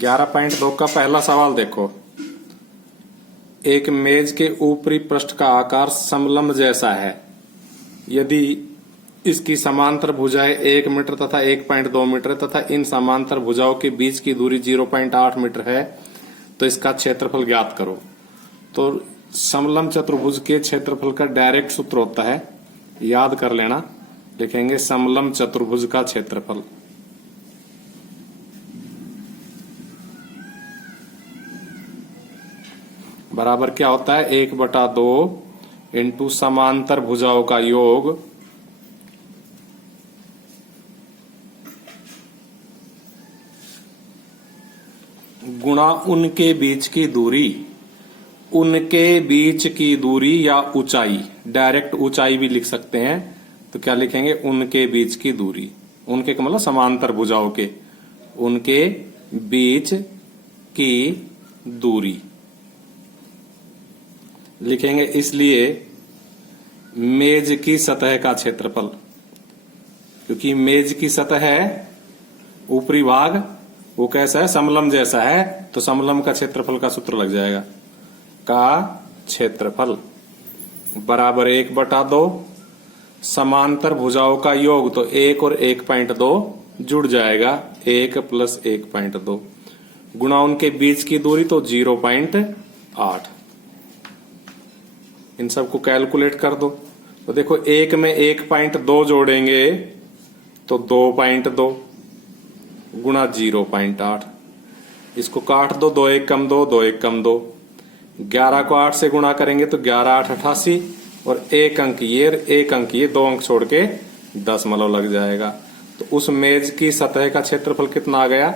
11.2 का पहला सवाल देखो। एक मेज के ऊपरी पृष्ठ का आकार समलंब जैसा है। यदि इसकी समांतर भुजाएं 1 मीटर तथा 1.2 मीटर तथा इन समांतर भुजाओं के बीच की दूरी 0.8 मीटर है तो इसका क्षेत्रफल ज्ञात करो। तो समलंब चतुर्भुज के क्षेत्रफल का डायरेक्ट सूत्र होता है, याद कर लेना। लिखेंगे समलंब चतुर्भुज का क्षेत्रफल बराबर क्या होता है, 1/2 इंटू समांतर भुजाओं का योग गुणा उनके बीच की दूरी। उनके बीच की दूरी या ऊंचाई, डायरेक्ट ऊंचाई भी लिख सकते हैं। तो क्या लिखेंगे, उनके बीच की दूरी। उनके का मतलब समांतर भुजाओं के, उनके बीच की दूरी लिखेंगे। इसलिए मेज की सतह का क्षेत्रफल, क्योंकि मेज की सतह है, ऊपरी भाग वो कैसा है, समलंब जैसा है, तो समलंब का क्षेत्रफल का सूत्र लग जाएगा, का क्षेत्रफल बराबर 1/2 समांतर भुजाओं का योग, तो 1 और 1.2 जुड़ जाएगा, 1 + 1.2 गुणा उनके बीच की दूरी तो 0.8। इन सबको कैलकुलेट कर दो। तो देखो 1 में 1.2 जोड़ेंगे तो 2.2 गुणा 0.8। इसको काट दो, 2 1 कम 2, 2 1 कम 2। 11 को 8 से गुणा करेंगे तो 11 8 88 और 1 अंक ये, 1 अंक ये, 2 अंक छोड़ के दशमलव लग जाएगा। तो उस मेज की सतह का क्षेत्रफल कितना आ गया,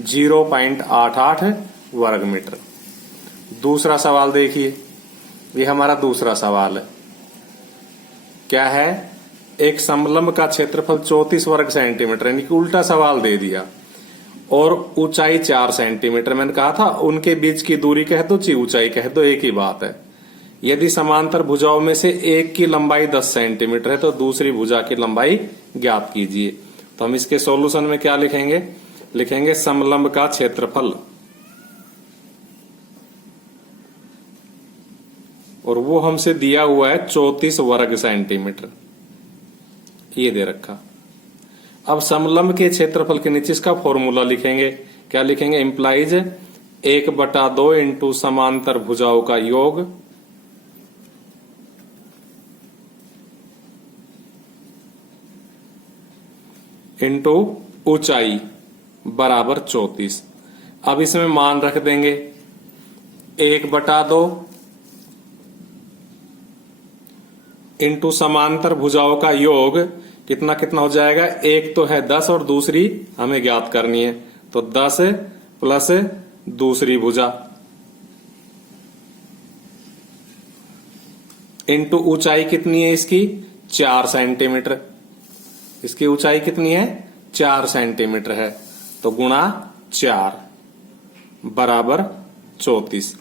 0.88 वर्ग मीटर। दूसरा सवाल देखिए, ये हमारा दूसरा सवाल है। क्या है, एक समलंब का क्षेत्रफल 34 वर्ग सेंटीमीटर, यानी कि उल्टा सवाल दे दिया, और ऊंचाई 4 सेंटीमीटर। मैंने कहा था उनके बीच की दूरी कह दो चाहे ऊंचाई कह दो, एक ही बात है। यदि समांतर भुजाओं में से एक की लंबाई 10 सेंटीमीटर है तो दूसरी भुजा की लंबाई ज्ञात कीजिए। तो हम इसके सॉल्यूशन में क्या लिखेंगे, लिखेंगे समलंब का क्षेत्रफल, और वो हमसे दिया हुआ है 34 वर्ग सेंटीमीटर, ये दे रखा। अब समलंब के क्षेत्रफल के नीचे इसका फॉर्मूला लिखेंगे। क्या लिखेंगे, इंप्लाइज 1/2 इंटू समांतर भुजाओं का योग इंटू ऊंचाई बराबर 34। अब इसमें मान रख देंगे 1/2 इंटू समांतर भुजाओं का योग कितना कितना हो जाएगा, एक तो है 10 और दूसरी हमें ज्ञात करनी है, तो 10 प्लस दूसरी भुजा इंटू ऊंचाई कितनी है इसकी, 4 सेंटीमीटर। इसकी ऊंचाई कितनी है, 4 सेंटीमीटर है, तो गुणा 4 बराबर 34।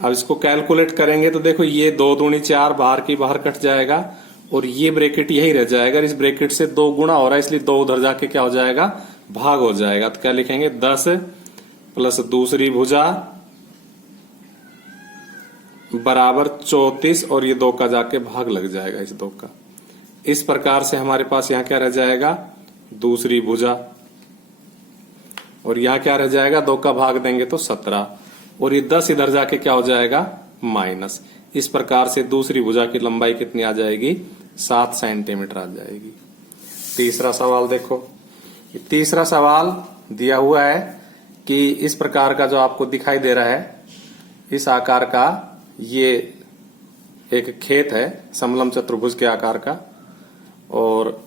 अब इसको कैलकुलेट करेंगे तो देखो ये 2 दूनी 4 बाहर की बाहर कट जाएगा और ये ब्रैकेट यही रह जाएगा। इस ब्रैकेट से 2 गुणा हो रहा है, इसलिए 2 उधर जाके क्या हो जाएगा, भाग हो जाएगा। तो क्या लिखेंगे, 10 प्लस दूसरी भुजा बराबर 34 और ये 2 का जाके भाग लग जाएगा इस 2 का। इस प्रकार से हमारे पास यहां क्या रह जाएगा, दूसरी भुजा, और यहां क्या रह जाएगा, 2 का भाग देंगे तो 17 और ये 10 इधर जाके क्या हो जाएगा, माइनस। इस प्रकार से दूसरी भुजा की लंबाई कितनी आ जाएगी, 7 सेंटीमीटर आ जाएगी। तीसरा सवाल देखो, तीसरा सवाल दिया हुआ है कि इस प्रकार का जो आपको दिखाई दे रहा है, इस आकार का ये एक खेत है समलंब चतुर्भुज के आकार का, और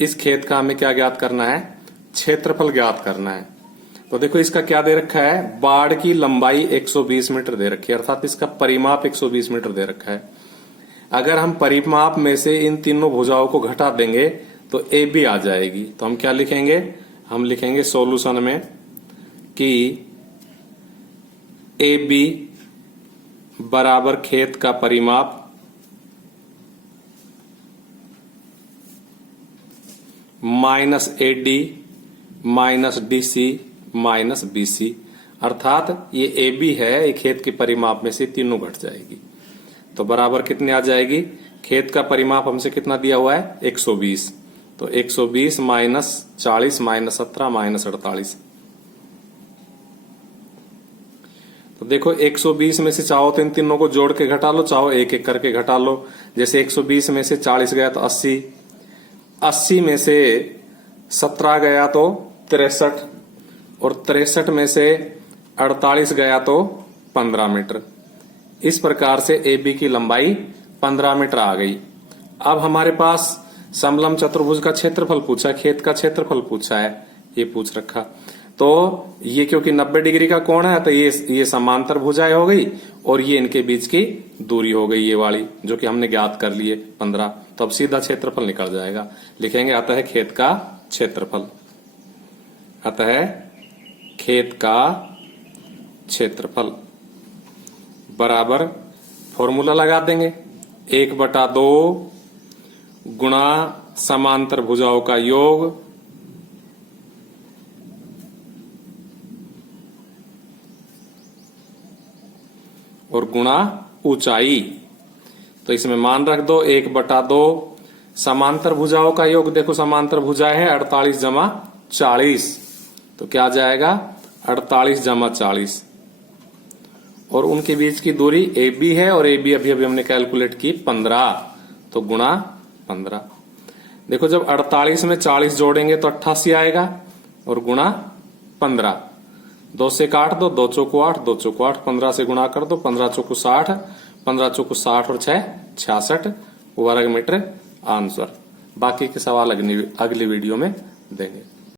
इस खेत का हमें क्या ज्ञात करना है, क्षेत्रफल ज्ञात करना है। तो देखो इसका क्या दे रखा है, बाड़ की लंबाई 120 मीटर दे रखी है, अर्थात इसका परिमाप 120 मीटर दे रखा है। अगर हम परिमाप में से इन तीनों भुजाओं को घटा देंगे तो ए बी आ जाएगी। तो हम क्या लिखेंगे, हम लिखेंगे सॉल्यूशन में कि ए बी बराबर खेत का परिमाप minus AD minus DC minus BC, अर्थात ये AB है, ये खेत के परिमाप में से तीनों घट जाएगी। तो बराबर कितने आ जाएगी? खेत का परिमाप हमसे कितना दिया हुआ है? 120। तो 120 माइनस 40 माइनस 17 माइनस 48। तो देखो 120 में से चाहो तो इन तीनों को जोड़ के घटा लो, चाहो एक एक करके घटा लो। जैसे 120 में से 40 गया तो 80, 80 में से 17 गया तो 63, और 63 में से 48 गया तो 15 मीटर। इस प्रकार से AB की लंबाई 15 मीटर आ गई। अब हमारे पास समलंब चतुर्भुज का क्षेत्रफल पूछा, खेत का क्षेत्रफल पूछा है, ये पूछ रखा। तो ये क्योंकि 90 डिग्री का कोण है तो ये समांतर भुजाएं हो गई, और ये इनके बीच की दूरी हो गई ये वाली, जो कि हमने ज्ञात कर लिए 15। तो अब सीधा क्षेत्रफल निकल जाएगा। लिखेंगे अतः खेत का क्षेत्रफल, अतः खेत का क्षेत्रफल बराबर फॉर्मूला लगा देंगे, 1/2 गुणा समांतर भुजाओं का योग और गुणा ऊंचाई। तो इसमें मान रख दो 1/2 समांतर भुजाओं का योग। देखो समांतर भुजाएं है 48 जमा 40, तो क्या आ जाएगा? 48 जमा 40, और उनके बीच की दूरी AB है, और AB अभी हमने कैलकुलेट की 15, तो गुणा 15। देखो जब 48 में 40 जोड़ेंगे तो 88 आएगा, और गुणा 15। 2 से काट दो, 2 चौको 8, 2 चौको 8, 15 से गुणा कर दो, 15 चौको 60, 15 चौको 60 और 6 66 वर्ग मीटर आंसर। बाकी के सवाल अगली वीडियो में देंगे।